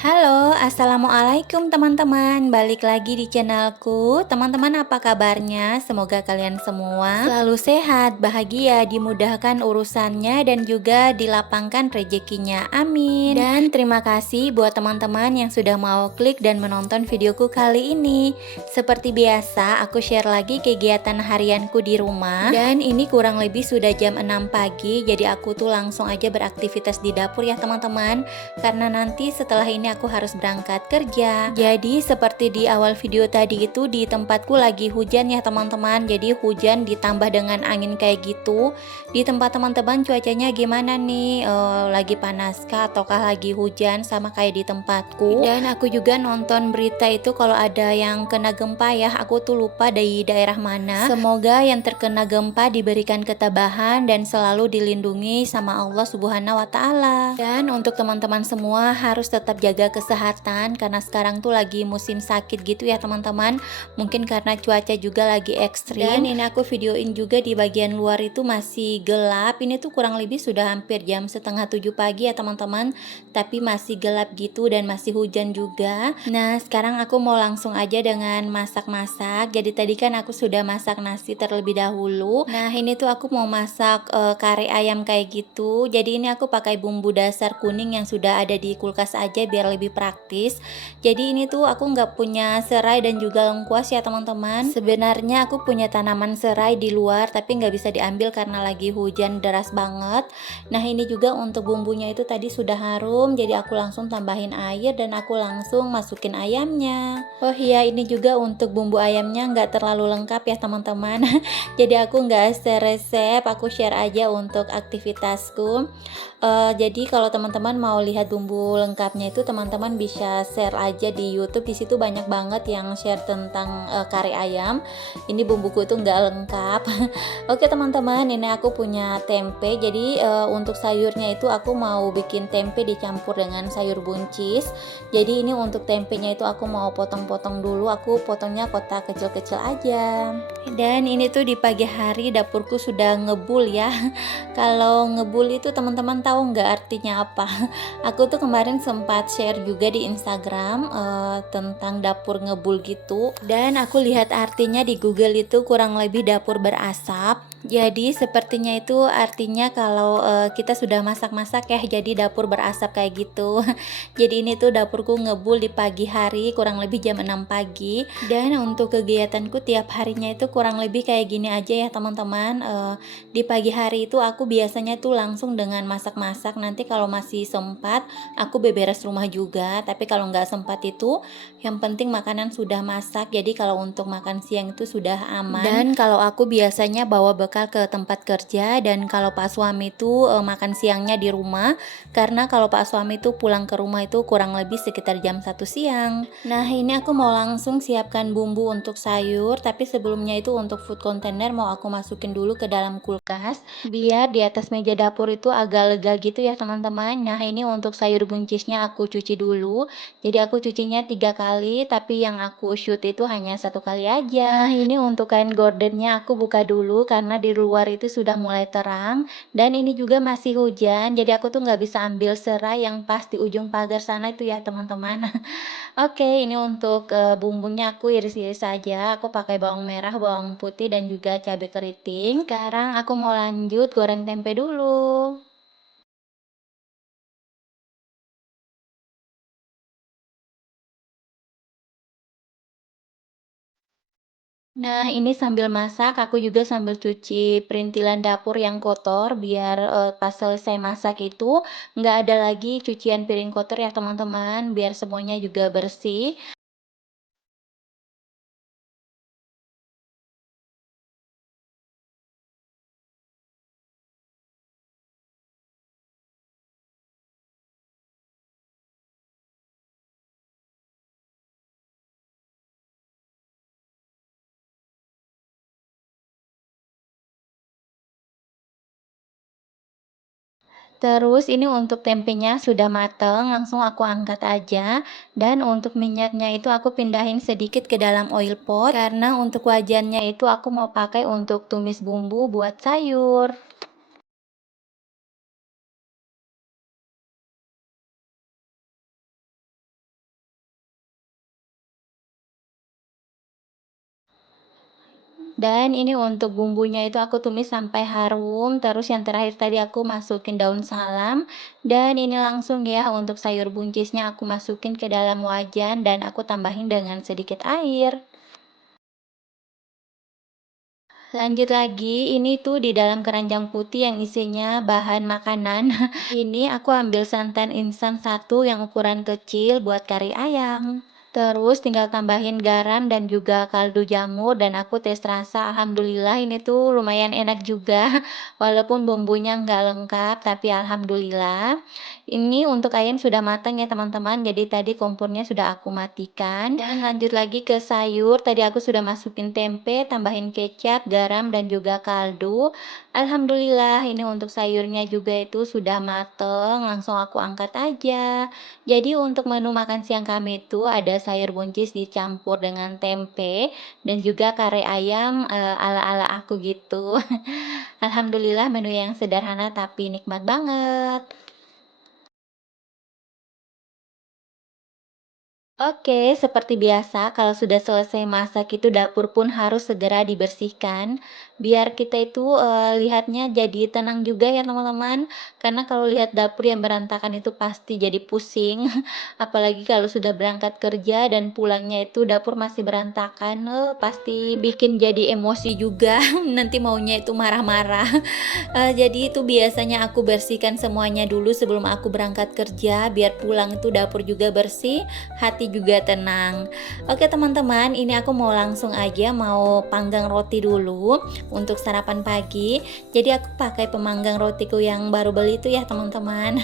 Halo, assalamualaikum teman-teman. Balik lagi di channelku. Teman-teman, apa kabarnya? Semoga kalian semua selalu sehat, bahagia, dimudahkan urusannya, dan juga dilapangkan rezekinya. Amin. Dan terima kasih buat teman-teman yang sudah mau klik dan menonton videoku kali ini. Seperti biasa, aku share lagi kegiatan harianku di rumah. Dan ini kurang lebih sudah jam 6 pagi, jadi aku tuh langsung aja beraktivitas di dapur ya teman-teman. Karena nanti setelah ini aku harus berangkat kerja. Jadi seperti di awal video tadi itu, di tempatku lagi hujan ya teman-teman. Jadi hujan ditambah dengan angin kayak gitu. Di tempat teman-teman cuacanya gimana nih? Lagi panaskah ataukah lagi hujan sama kayak di tempatku? Dan aku juga nonton berita itu kalau ada yang kena gempa ya. Aku tuh lupa dari daerah mana. Semoga yang terkena gempa diberikan ketabahan dan selalu dilindungi sama Allah Subhanahu wa Ta'ala. Dan untuk teman-teman semua harus tetap jaga kesehatan karena sekarang tuh lagi musim sakit gitu ya teman-teman. Mungkin karena cuaca juga lagi ekstrim. Dan ini aku videoin juga di bagian luar itu masih gelap. Ini tuh kurang lebih sudah hampir jam setengah 7 pagi ya teman-teman. Tapi masih gelap gitu dan masih hujan juga. Nah sekarang aku mau langsung aja dengan masak-masak. Jadi tadi kan aku sudah masak nasi terlebih dahulu. Nah ini tuh aku mau masak kare ayam kayak gitu. Jadi ini aku pakai bumbu dasar kuning yang sudah ada di kulkas aja biar lebih praktis. Jadi ini tuh aku nggak punya serai dan juga lengkuas ya teman-teman. Sebenarnya aku punya tanaman serai di luar tapi nggak bisa diambil karena lagi hujan deras banget. Nah ini juga untuk bumbunya itu tadi sudah harum, jadi aku langsung tambahin air dan aku langsung masukin ayamnya. Oh iya, ini juga untuk bumbu ayamnya nggak terlalu lengkap ya teman-teman. Jadi aku nggak seresep, aku share aja untuk aktivitasku. Jadi kalau teman-teman mau lihat bumbu lengkapnya itu teman-teman bisa share aja di YouTube. Di situ banyak banget yang share tentang kari ayam. Ini bumbuku itu nggak lengkap. Oke teman-teman, ini aku punya tempe. Jadi untuk sayurnya itu aku mau bikin tempe dicampur dengan sayur buncis. Jadi ini untuk tempenya itu aku mau potong-potong dulu. Aku potongnya kotak kecil-kecil aja. Dan ini tuh di pagi hari dapurku sudah ngebul ya. Kalau ngebul itu teman-teman tahu nggak artinya apa? Aku tuh kemarin sempat share juga di Instagram tentang dapur ngebul gitu. Dan aku lihat artinya di Google itu kurang lebih dapur berasap. Jadi sepertinya itu artinya kalau kita sudah masak-masak ya, jadi dapur berasap kayak gitu. Jadi ini tuh dapurku ngebul di pagi hari kurang lebih jam 6 pagi. Dan untuk kegiatanku tiap harinya itu kurang lebih kayak gini aja ya teman-teman. Di pagi hari itu aku biasanya tuh langsung dengan masak-masak. Nanti kalau masih sempat aku beberes rumah juga. Tapi kalau nggak sempat itu yang penting makanan sudah masak. Jadi kalau untuk makan siang itu sudah aman. Dan kalau aku biasanya bawa bekal ke tempat kerja. Dan kalau Pak suami itu makan siangnya di rumah. Karena kalau Pak suami itu pulang ke rumah itu kurang lebih sekitar jam 1 siang. Nah ini aku mau langsung siapkan bumbu untuk sayur. Tapi sebelumnya itu untuk food container mau aku masukin dulu ke dalam kulkas biar di atas meja dapur itu agak lega gitu ya teman-teman. Nah ini untuk sayur buncisnya aku cuci dulu. Jadi aku cucinya 3 kali, tapi yang aku shoot itu hanya 1 kali aja. Nah ini untuk kain gordennya aku buka dulu karena di luar itu sudah mulai terang. Dan ini juga masih hujan, jadi aku tuh nggak bisa ambil serai yang pas di ujung pagar sana itu ya teman-teman. Oke, ini untuk bumbunya aku iris-iris saja. Aku pakai bawang merah, bawang putih, dan juga cabai keriting. Sekarang aku mau lanjut goreng tempe dulu. Nah, ini sambil masak, aku juga sambil cuci perintilan dapur yang kotor, biar pas selesai masak itu nggak ada lagi cucian piring kotor ya teman-teman, biar semuanya juga bersih. Terus ini untuk tempenya sudah mateng, langsung aku angkat aja. Dan untuk minyaknya itu aku pindahin sedikit ke dalam oil pot, karena untuk wajannya itu aku mau pakai untuk tumis bumbu buat sayur. Dan ini untuk bumbunya itu aku tumis sampai harum, terus yang terakhir tadi aku masukin daun salam, dan ini langsung ya untuk sayur buncisnya aku masukin ke dalam wajan dan aku tambahin dengan sedikit air. Lanjut lagi, ini tuh di dalam keranjang putih yang isinya bahan makanan. Ini aku ambil santan instan satu yang ukuran kecil buat kari ayam. Terus tinggal tambahin garam dan juga kaldu jamur dan aku tes rasa, alhamdulillah ini tuh lumayan enak juga. Walaupun bumbunya nggak lengkap, tapi alhamdulillah. Ini untuk ayam sudah matang ya teman-teman, jadi tadi kompornya sudah aku matikan. Dan lanjut lagi ke sayur, tadi aku sudah masukin tempe, tambahin kecap, garam, dan juga kaldu. Alhamdulillah ini untuk sayurnya juga itu sudah mateng, langsung aku angkat aja. Jadi untuk menu makan siang kami itu ada sayur buncis dicampur dengan tempe dan juga kare ayam ala-ala aku gitu. Alhamdulillah menu yang sederhana tapi nikmat banget. Oke, seperti biasa, kalau sudah selesai masak itu dapur pun harus segera dibersihkan, biar kita itu lihatnya jadi tenang juga ya teman-teman. Karena kalau lihat dapur yang berantakan itu pasti jadi pusing, apalagi kalau sudah berangkat kerja dan pulangnya itu dapur masih berantakan, pasti bikin jadi emosi juga, nanti maunya itu marah-marah. Jadi itu biasanya aku bersihkan semuanya dulu sebelum aku berangkat kerja, biar pulang itu dapur juga bersih, hati juga tenang. Oke teman-teman, ini aku mau langsung aja mau panggang roti dulu untuk sarapan pagi. Jadi aku pakai pemanggang rotiku yang baru beli itu ya teman-teman.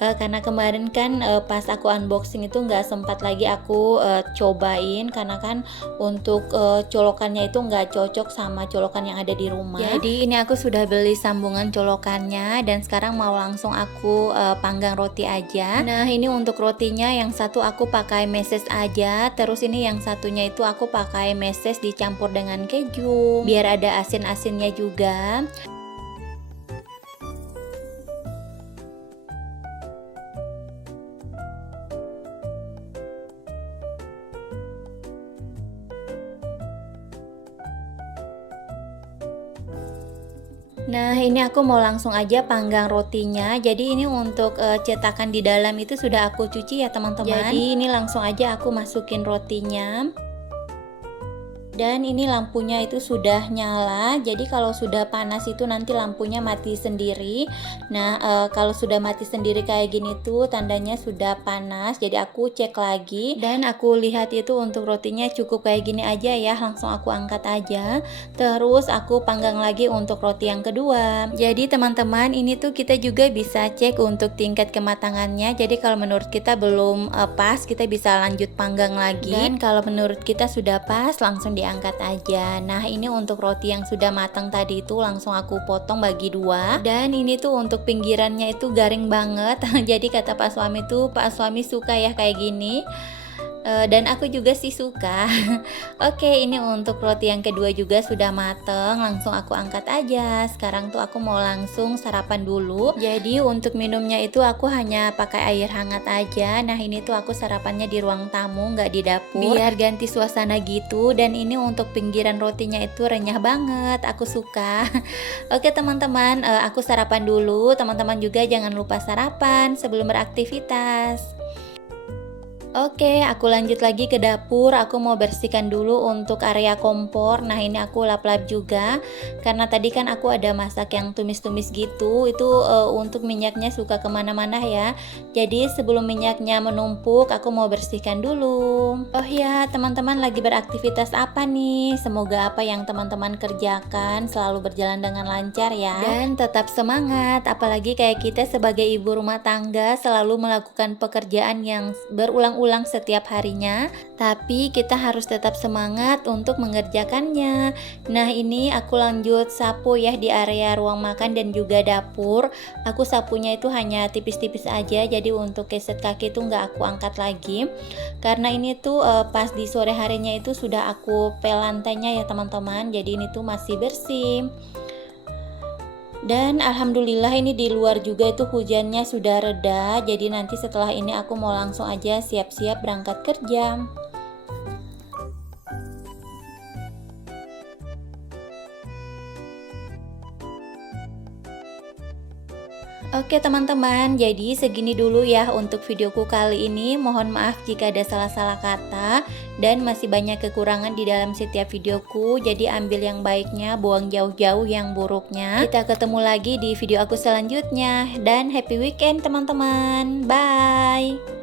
Karena kemarin kan pas aku unboxing itu nggak sempat lagi aku cobain karena kan untuk colokannya itu nggak cocok sama colokan yang ada di rumah. Jadi ini aku sudah beli sambungan colokannya dan sekarang mau langsung aku panggang roti aja. Nah ini untuk rotinya yang satu aku pakai meses aja, terus ini yang satunya itu aku pakai meses dicampur dengan keju biar ada asin-asinnya juga. Nah, ini aku mau langsung aja panggang rotinya. Jadi ini untuk cetakan di dalam itu sudah aku cuci ya teman-teman. Jadi ini langsung aja aku masukin rotinya. Dan ini lampunya itu sudah nyala, jadi kalau sudah panas itu nanti lampunya mati sendiri. Nah kalau sudah mati sendiri kayak gini tuh tandanya sudah panas, jadi aku cek lagi dan aku lihat itu untuk rotinya cukup kayak gini aja ya, langsung aku angkat aja. Terus aku panggang lagi untuk roti yang kedua. Jadi teman-teman ini tuh kita juga bisa cek untuk tingkat kematangannya. Jadi kalau menurut kita belum pas, kita bisa lanjut panggang lagi. Dan kalau menurut kita sudah pas, langsung diangkat aja. Nah ini untuk roti yang sudah matang tadi itu langsung aku potong bagi dua. Dan ini tuh untuk pinggirannya itu garing banget. Jadi kata Pak suami tuh, Pak suami suka ya kayak gini. Dan aku juga sih suka. Oke, ini untuk roti yang kedua juga sudah mateng, langsung aku angkat aja. Sekarang tuh aku mau langsung sarapan dulu. Jadi untuk minumnya itu aku hanya pakai air hangat aja. Nah ini tuh aku sarapannya di ruang tamu, nggak di dapur, biar ganti suasana gitu. Dan ini untuk pinggiran rotinya itu renyah banget, aku suka. Oke teman-teman, aku sarapan dulu. Teman-teman juga jangan lupa sarapan sebelum beraktivitas. Oke, aku lanjut lagi ke dapur. Aku mau bersihkan dulu untuk area kompor. Nah, ini aku lap-lap juga. Karena tadi kan aku ada masak yang tumis-tumis gitu. Itu untuk minyaknya suka kemana-mana ya. Jadi sebelum minyaknya menumpuk, aku mau bersihkan dulu. Oh ya, teman-teman lagi beraktivitas apa nih? Semoga apa yang teman-teman kerjakan selalu berjalan dengan lancar ya. Dan tetap semangat. Apalagi kayak kita sebagai ibu rumah tangga selalu melakukan pekerjaan yang berulang berulang-ulang setiap harinya, tapi kita harus tetap semangat untuk mengerjakannya. Nah, ini aku lanjut sapu ya di area ruang makan dan juga dapur. Aku sapunya itu hanya tipis-tipis aja, jadi untuk keset kaki itu nggak aku angkat lagi. Karena ini tuh pas di sore harinya itu sudah aku pel lantainya ya teman-teman, jadi ini tuh masih bersih. Dan alhamdulillah ini di luar juga itu hujannya sudah reda. Jadi nanti setelah ini aku mau langsung aja siap-siap berangkat kerja. Oke teman-teman, jadi segini dulu ya untuk videoku kali ini. Mohon maaf jika ada salah-salah kata dan masih banyak kekurangan di dalam setiap videoku. Jadi ambil yang baiknya, buang jauh-jauh yang buruknya. Kita ketemu lagi di video aku selanjutnya. Dan happy weekend teman-teman. Bye.